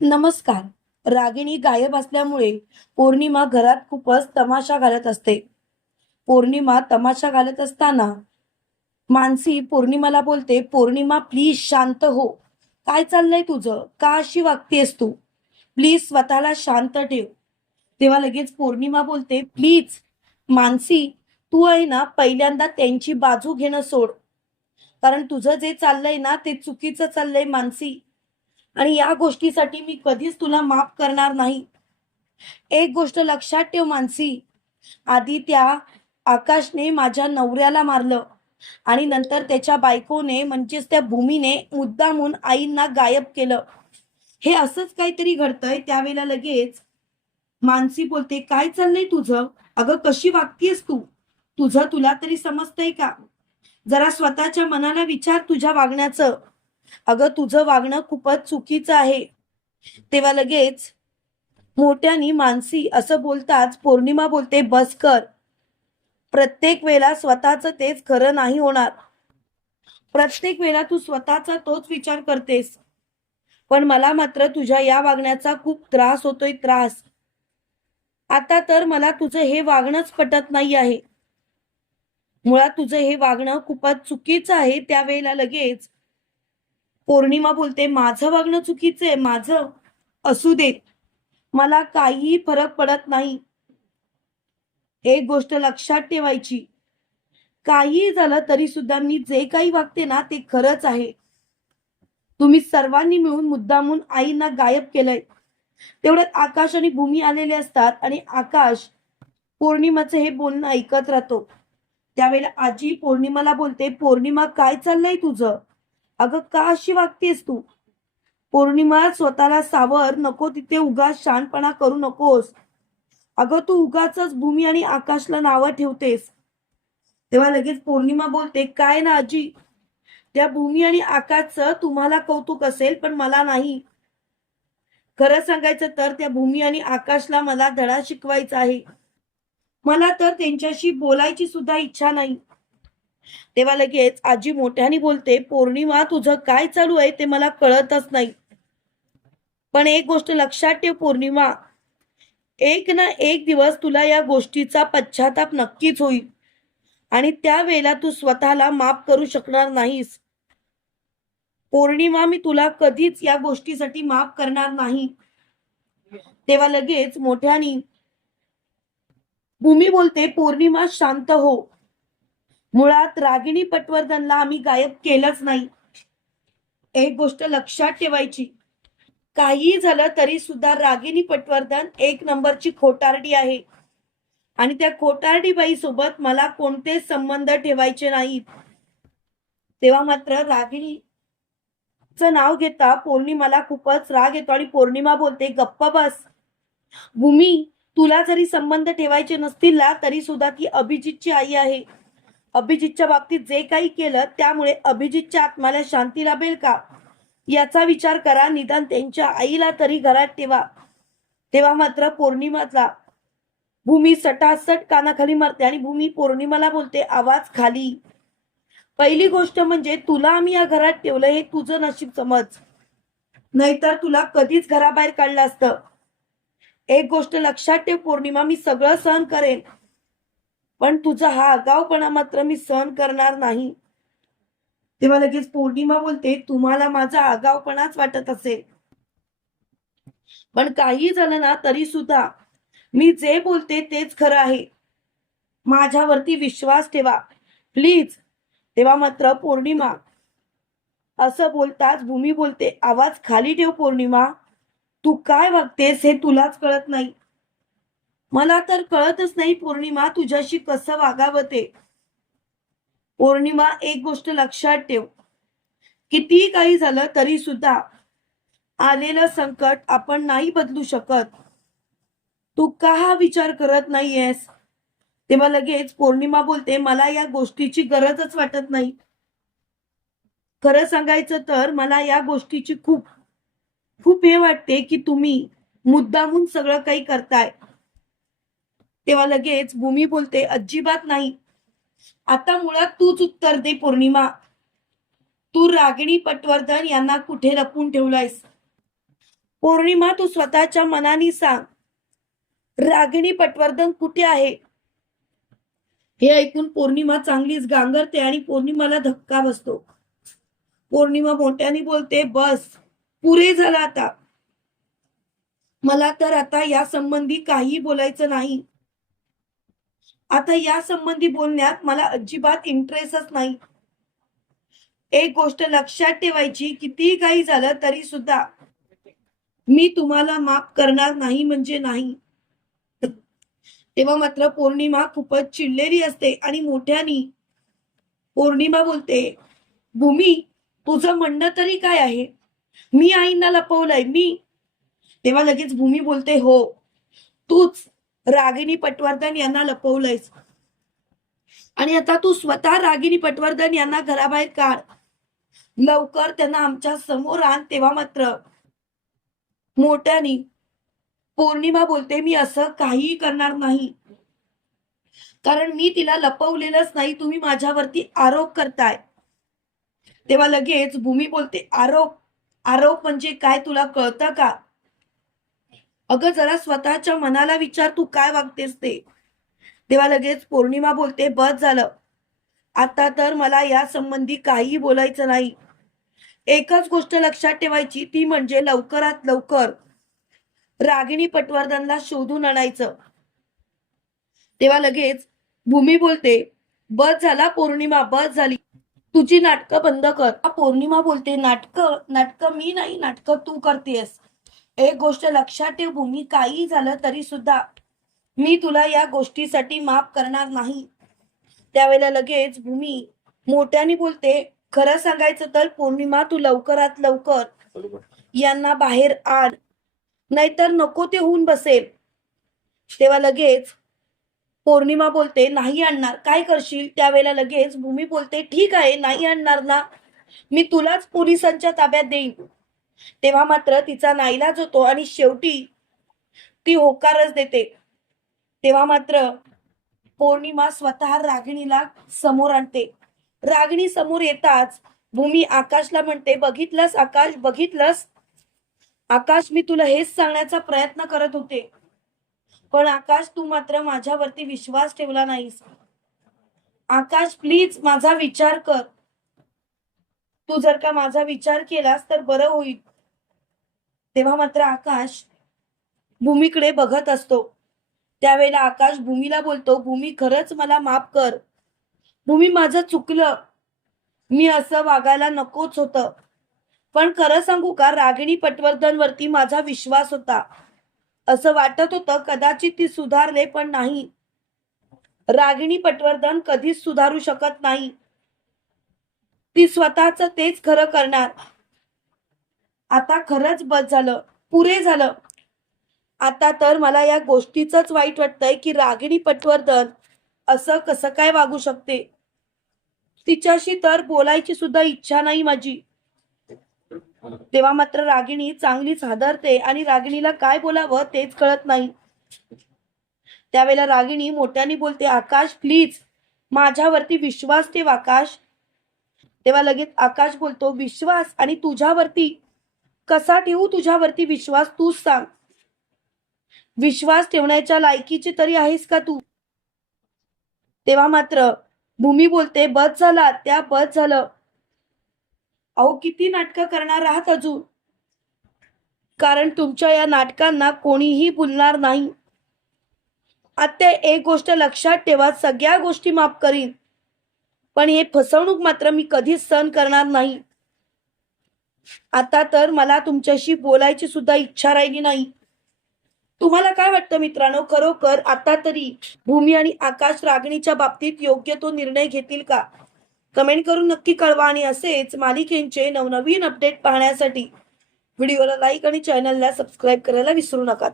नमस्कार. रागिणी गायब असल्यामुळे पौर्णिमा घरात खूपच तमाशा घालत असते. पौर्णिमा तमाशा घालत असताना मानसी पौर्णिमाला बोलते पौर्णिमा प्लीज शांत हो. काय चाललंय तुझं? का अशी वागतेस तू? प्लीज स्वतःला शांत ठेव. तेव्हा लगेच पौर्णिमा बोलते प्लीज मानसी तू आहे ना पहिल्यांदा त्यांची बाजू घेणं सोड. कारण तुझं जे चाललंय ना ते चुकीचं चाललंय मानसी. आणि या गोष्टीसाठी मी कधीच तुला माफ करणार नाही. एक गोष्ट लक्षात ठेव मानसी. आधी त्या आकाशने माझ्या नवऱ्याला मारलं आणि नंतर त्याच्या बायकोने म्हणजेच त्या भूमीने मुद्दामून आईंना गायब केलं. हे असंच काहीतरी घडतंय. त्यावेळेला लगेच मानसी बोलते काय चाललंय तुझं? अगं कशी वागतीयस तू? तुझं तुला तरी समजतंय का? जरा स्वतःच्या मनाला विचार तुझ्या वागण्याचं. अगं तुझं वागणं खूपच चुकीचं आहे. तेव्हा लगेच मोठ्यानी मानसी असं बोलताच पौर्णिमा बोलते बस कर. प्रत्येक वेळेला स्वतःच तेच खरं नाही होणार. प्रत्येक वेळेला तू स्वतःचा तोच विचार करतेस. पण मला मात्र तुझ्या या वागण्याचा खूप त्रास होतोय त्रास. आता तर मला तुझं हे वागणंच पटत नाही आहे. मुळात तुझं हे वागणं खूपच चुकीचं आहे त्यावेळेला लगेच पौर्णिमा बोलते माझं वागणं चुकीचं आहे माझं असू दे. मला काहीही फरक पडत नाही. एक गोष्ट लक्षात ठेवायची. काही झालं तरी सुद्धा मी जे काही वागते ना ते खरंच आहे. तुम्ही सर्वांनी मिळून मुद्दामून आईंना गायब केलंय. तेवढ्यात आकाश आणि भूमी आलेले असतात आणि आकाश पौर्णिमाचं हे बोलणं ऐकत राहतो. त्यावेळेला आजी पौर्णिमाला बोलते पौर्णिमा काय चाललंय तुझं? अगं का अशी वागतेस तू? पौर्णिमा स्वतःला सावर नको तिथे उगाच शानपणा करू नकोस. अगं तू उगाच भूमी आणि आकाशला नावं ठेवतेस. तेव्हा लगेच पौर्णिमा बोलते काय ना आजी? त्या भूमी आणि आकाशचं तुम्हाला कौतुक असेल पण मला नाही. खरं सांगायचं तर त्या भूमी आणि आकाशला मला धडा शिकवायचा आहे. मला तर त्यांच्याशी बोलायची सुद्धा इच्छा नाही. तेव्हा लगेच आजी मोठ्याने बोलते पौर्णिमा तुझं काय चालू आहे ते मला कळतच नाही. पण एक गोष्ट लक्षात ठेव पौर्णिमा एक ना एक दिवस तुला या गोष्टीचा पश्चाताप नक्कीच होईल. आणि त्यावेळेला तू स्वतःला माफ करू शकणार नाहीस. पौर्णिमा मी तुला कधीच या गोष्टीसाठी माफ करणार नाही. तेव्हा लगेच मोठ्यानी भूमी बोलते पौर्णिमा शांत हो. मुळात रागिणी पटवर्धनला आम्ही गायब केलंच नाही. एक गोष्ट लक्षात ठेवायची. काही झालं तरी सुद्धा रागिणी पटवर्धन एक नंबरची खोटारडी आहे. आणि त्या खोटारडी बाई सोबत मला कोणतेच संबंध ठेवायचे नाहीत. तेव्हा मात्र रागिणीचं नाव घेता पौर्णिमाला खूपच राग येतो आणि पौर्णिमा बोलते गप्प बस. भूमी तुला जरी संबंध ठेवायचे नसतील तरी सुद्धा ती अभिजितची आई आहे. अभिजितच्या बाबतीत जे काही केलं त्यामुळे अभिजितच्या आत्म्याला शांती लाभेल का? याचा विचार करा. निदान त्यांच्या आईला तरी घरात ठेवा. तेव्हा मात्र पौर्णिमाचा भूमी सटासट कानाखाली मारते आणि भूमी पौर्णिमाला बोलते आवाज खाली. पहिली गोष्ट म्हणजे तुला आम्ही या घरात ठेवलं हे तुझं नशीब समज. नाहीतर तुला कधीच घराबाहेर काढलं असतं. एक गोष्ट लक्षात ठेव पौर्णिमा मी सगळं सहन करेन. पण तुझा हा आगावपणा मात्र मी सहन करणार नाही. तेव्हा लगेच पौर्णिमा बोलते तुम्हाला माझा आगावपणाच वाटत असेल. पण काही झालं ना तरी सुद्धा मी जे बोलते तेच खरं आहे. माझ्यावरती विश्वास ठेवा. प्लीज. तेव्हा मात्र पौर्णिमा. असं बोलताच भूमी बोलते आवाज खाली ठेव पौर्णिमा. तू काय वागतेस हे तुलाच कळत नाही. मला तर कळतच नाही पौर्णिमा तुझ्याशी कसं वागावं ते पौर्णिमा एक गोष्ट लक्षात ठेव. कितीही काही झालं तरी सुद्धा आलेलं संकट आपण नाही बदलू शकत. तू का हा विचार करत नाहीयेस? तेव्हा लगेच पौर्णिमा बोलते मला या गोष्टीची गरजच वाटत नाही. खरं सांगायचं तर मला या गोष्टीची खूप खूप हे वाटते की तुम्ही मुद्दामून सगळं काही करताय. तेव्हा लगेच भूमी बोलते अजिबात नाही. आता मुळात तूच उत्तर दे पौर्णिमा. तू रागिणी पटवर्धन यांना कुठे लपून ठेवलायस? पौर्णिमा तू स्वतःच्या मनाने सांग रागिणी पटवर्धन कुठे आहे? हे ऐकून पौर्णिमा चांगलीच गांगरते आणि पौर्णिमाला धक्का बसतो. पौर्णिमा मोठ्याने बोलते बस पुरे झालं आता. मला तर आता या संबंधी काही बोलायचं नाही. आता या संबंधी बोलण्यात मला अजिबात इंटरेस्टच नाही. एक गोष्ट लक्षात ठेवायची कितीही काही झालं तरी सुद्धा मी तुम्हाला माफ करणार नाही म्हणजे नाही. तेव्हा मात्र पौर्णिमा खूपच चिडलेली असते आणि मोठ्यानी पौर्णिमा बोलते भूमी तुझं म्हणणं तरी काय आहे? मी आईंना लपवलंय मी. तेव्हा लगेच भूमी बोलते हो तूच रागिनी पटवर्धन यांना लपवलंयस. आणि आता तू स्वतः रागिनी पटवर्धन यांना घराबाहेर काढ. लवकर त्यांना आमच्यासमोर आण तेव्हा मात्र. मोठ्यानी. पौर्णिमा बोलते मी असं काहीही करणार नाही. कारण मी तिला लपवलेलंच नाही तुम्ही माझ्यावरती आरोप करताय. तेव्हा लगेच भूमी बोलते आरोप आरोप म्हणजे काय तुला कळतं का? अगं जरा स्वतःच्या मनाला विचार तू काय वागतेस ते? तेव्हा लगेच पौर्णिमा बोलते बस झालं. आता तर मला या संबंधी काही बोलायचं नाही. एकच गोष्ट लक्षात ठेवायची ती म्हणजे लवकरात लवकर रागिणी पटवर्धनला शोधून आणायचं. तेव्हा लगेच भूमी बोलते बस झाला पौर्णिमा बस झाली. तुझी नाटकं बंद कर. पौर्णिमा बोलते नाटकं नाटकं मी नाही नाटकं तू करतेस. एक गोष्ट लक्षात ठेव भूमी काही झालं तरी सुद्धा मी तुला या गोष्टीसाठी माफ करणार नाही. त्यावेळेला लगेच भूमी मोठ्याने बोलते खरं सांगायचं तर पौर्णिमा तू लवकरात लवकर यांना बाहेर आण नाहीतर नको ते होऊन बसेल. तेव्हा लगेच पौर्णिमा बोलते नाही आणणार काय करशील? त्यावेळेला लगेच भूमी बोलते ठीक आहे नाही आणणार ना. मी तुलाच पोलिसांच्या ताब्यात देईन. तेव्हा मात्र तिचा नाईलाज होतो आणि शेवटी ती होकारच देते. तेव्हा मात्र पौर्णिमा स्वतः रागिणीला समोर आणते. रागिणी समोर येताच भूमी आकाशला म्हणते बघितलंस आकाश? बघितलंस? आकाश मी तुला हेच सांगण्याचा प्रयत्न करत होते. पण आकाश तू मात्र माझ्यावरती विश्वास ठेवला नाहीस. आकाश प्लीज माझा विचार कर. तू जर का माझा विचार केलास तर बरं होईल. तेव्हा मात्र आकाश भूमीकडे बघत असतो. त्यावेळेला आकाश भूमीला बोलतो भूमी खरंच मला माफ कर. भूमी माझं चुकलं. मी असं वागायला नकोच होतं. पण खरं सांगू का रागिणी पटवर्धन वरती माझा विश्वास होता. असं वाटत होतं कदाचित ती सुधारले पण नाही. रागिणी पटवर्धन कधीच सुधारू शकत नाही. ती स्वतःच तेच खरं करणार. आता खरंच बस झालं पुरे झालं. आता तर मला या गोष्टीच वाईट वाटतंय की रागिणी पटवर्धन असं कसं काय वागू शकते? तिच्याशी तर बोलायची सुद्धा इच्छा नाही माझी. तेव्हा मात्र रागिणी चांगलीच हादरते आणि रागिणीला काय बोलावं तेच कळत नाही. त्यावेळेला रागिणी मोठ्याने बोलते आकाश प्लीज माझ्यावरती विश्वास ठेव आकाश. तेव्हा लगेच आकाश बोलतो विश्वास आणि तुझ्यावरती कसा ठेवू तुझ्यावरती विश्वास? तूच सांग. विश्वास ठेवण्याच्या लायकीची तरी आहेस का तू? तेव्हा मात्र भूमी बोलते बस झाला त्या बस झालं. अहो किती नाटकं करणार आहात अजून? कारण तुमच्या या नाटकांना कोणीही बोलणार नाही. आता एक गोष्ट लक्षात ठेवा सगळ्या गोष्टी माफ करीन. पण हे फसवणूक मात्र मी कधीच सहन करणार नाही. आता तर मला तुमच्याशी बोलायची सुद्धा इच्छा राहिली नाही. तुम्हाला काय वाटतं मित्रांनो? खरोखर आता तरी भूमी आणि आकाश रागणीच्या बाबतीत योग्य तो निर्णय घेतील का? कमेंट करून नक्की कळवा आणि असेच मालिकेंचे नवनवीन अपडेट पाहण्यासाठी व्हिडिओला लाईक आणि चॅनलला सबस्क्राईब करायला विसरू नका.